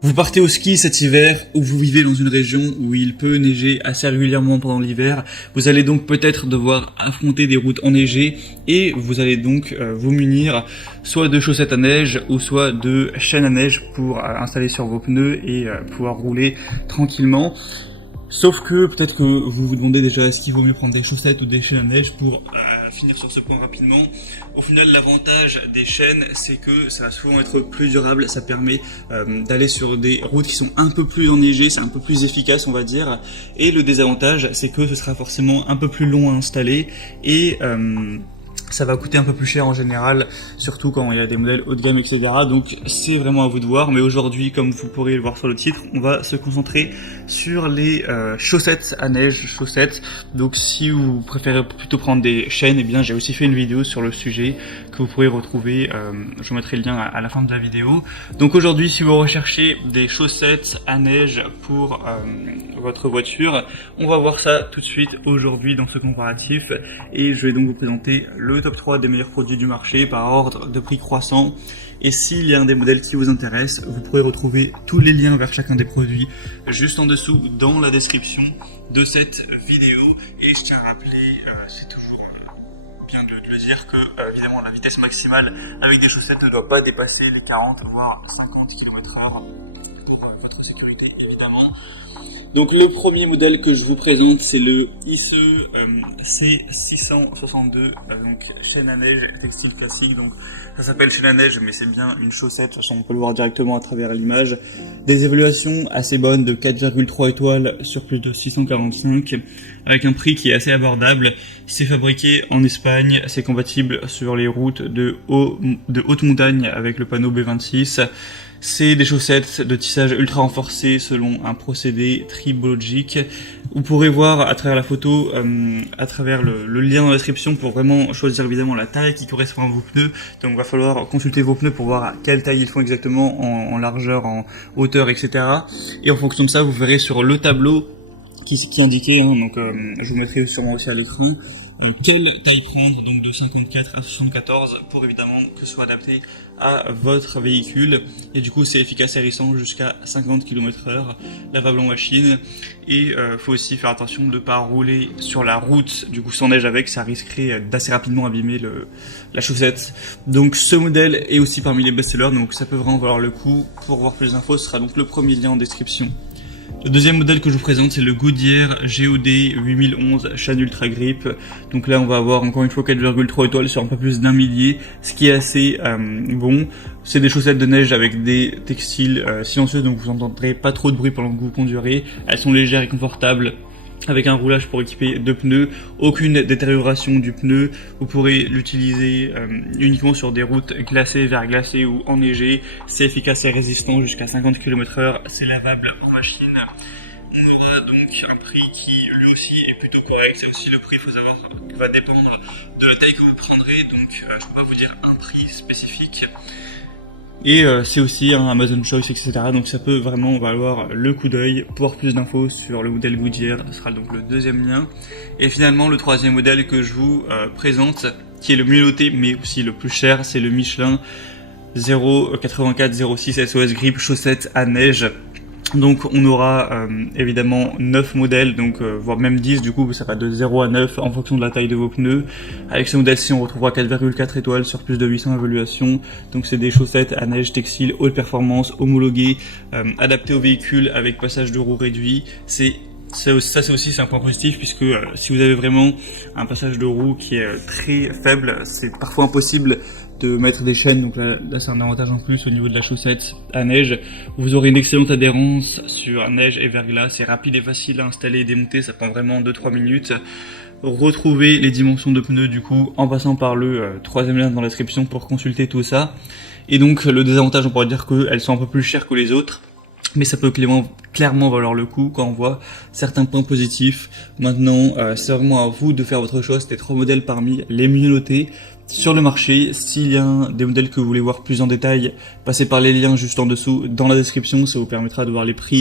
Vous partez au ski cet hiver ou vous vivez dans une région où il peut neiger assez régulièrement pendant l'hiver. Vous allez donc peut-être devoir affronter des routes enneigées et vous allez donc vous munir soit de chaussettes à neige ou soit de chaînes à neige pour installer sur vos pneus et pouvoir rouler tranquillement. Sauf que peut-être que vous vous demandez déjà est-ce qu'il vaut mieux prendre des chaussettes ou des chaînes à neige pour finir sur ce point rapidement. Au final, l'avantage des chaînes, c'est que ça va souvent être plus durable, ça permet d'aller sur des routes qui sont un peu plus enneigées, c'est un peu plus efficace on va dire. Et le désavantage, c'est que ce sera forcément un peu plus long à installer et ça va coûter un peu plus cher en général, surtout quand il y a des modèles haut de gamme, etc. Donc c'est vraiment à vous de voir. Mais aujourd'hui, comme vous pourrez le voir sur le titre, on va se concentrer sur les chaussettes à neige, chaussettes. Donc si vous préférez plutôt prendre des chaînes, eh bien j'ai aussi fait une vidéo sur le sujet que vous pourrez retrouver. Je vous mettrai le lien à la fin de la vidéo. Donc aujourd'hui, si vous recherchez des chaussettes à neige pour votre voiture, on va voir ça tout de suite aujourd'hui dans ce comparatif. Et je vais donc vous présenter le top 3 des meilleurs produits du marché par ordre de prix croissant. Et s'il y a un des modèles qui vous intéresse, vous pourrez retrouver tous les liens vers chacun des produits juste en dessous dans la description de cette vidéo. Et je tiens à rappeler, c'est toujours bien de le dire, que évidemment la vitesse maximale avec des chaussettes ne doit pas dépasser les 40 voire 50 km/h pour votre sécurité évidemment. Donc le premier modèle que je vous présente, c'est le ICE C662, donc chaîne à neige textile classique. Donc ça s'appelle chaîne à neige, mais c'est bien une chaussette. De toute façon, on peut le voir directement à travers l'image. Des évaluations assez bonnes de 4,3 étoiles sur plus de 645, avec un prix qui est assez abordable. C'est fabriqué en Espagne, c'est compatible sur les routes de haute montagne avec le panneau B26. C'est des chaussettes de tissage ultra renforcé selon un procédé tribologique. Vous pourrez voir à travers la photo, à travers le lien dans la description pour vraiment choisir évidemment la taille qui correspond à vos pneus. Donc il va falloir consulter vos pneus pour voir à quelle taille ils font exactement en largeur, en hauteur, etc. Et en fonction de ça, vous verrez sur le tableau qui est indiqué, donc je vous mettrai sûrement aussi à l'écran, quelle taille prendre, donc de 54 à 74 pour évidemment que ce soit adapté à votre véhicule. Et du coup c'est efficace et récent jusqu'à 50 km/h, lavable en machine. Et faut aussi faire attention de ne pas rouler sur la route du coup sans neige avec, ça risquerait d'assez rapidement abîmer la chaussette. Donc ce modèle est aussi parmi les best-sellers, donc ça peut vraiment valoir le coup. Pour voir plus d'infos, ce sera donc le premier lien en description. Le deuxième modèle que je vous présente, c'est le Goodyear GOD 8011 chaîne Ultra Grip. Donc là on va avoir encore une fois 4,3 étoiles sur un peu plus d'un millier, ce qui est assez bon. C'est des chaussettes de neige avec des textiles silencieux, donc vous n'entendrez pas trop de bruit pendant que vous conduirez. Elles sont légères et confortables, avec un roulage pour équiper deux pneus, aucune détérioration du pneu. Vous pourrez l'utiliser uniquement sur des routes glacées, verglacées ou enneigées. C'est efficace et résistant jusqu'à 50 km/h, c'est lavable en machine. On aura donc un prix qui lui aussi est plutôt correct. C'est aussi le prix, il faut savoir, qui va dépendre de la taille que vous prendrez, donc je ne peux pas vous dire un prix spécifique. Et c'est aussi un Amazon Choice, etc. Donc ça peut vraiment valoir le coup d'œil. Pour avoir plus d'infos sur le modèle Goodyear, ce sera donc le deuxième lien. Et finalement le troisième modèle que je vous présente, qui est le mieux noté mais aussi le plus cher, c'est le Michelin 08406 SOS Grip chaussettes à neige. Donc on aura évidemment 9 modèles, donc voire même 10, du coup ça va de 0 à 9 en fonction de la taille de vos pneus. Avec ce modèle-ci on retrouvera 4,4 étoiles sur plus de 800 évaluations. Donc c'est des chaussettes à neige textile haute performance, homologuées, adaptées au véhicule avec passage de roue réduit. Ça aussi c'est un point positif, puisque si vous avez vraiment un passage de roue qui est très faible, c'est parfois impossible de mettre des chaînes. Donc là c'est un avantage en plus au niveau de la chaussette à neige. Vous aurez une excellente adhérence sur neige et verglas, c'est rapide et facile à installer et démonter, ça prend vraiment 2-3 minutes. Retrouvez les dimensions de pneus du coup en passant par le troisième lien dans la description pour consulter tout ça. Et donc le désavantage, on pourrait dire qu'elles sont un peu plus chères que les autres, mais ça peut clairement valoir le coup quand on voit certains points positifs. Maintenant, c'est vraiment à vous de faire votre choix. C'était 3 modèles parmi les mieux notés sur le marché. S'il y a des modèles que vous voulez voir plus en détail, passez par les liens juste en dessous dans la description, ça vous permettra de voir les prix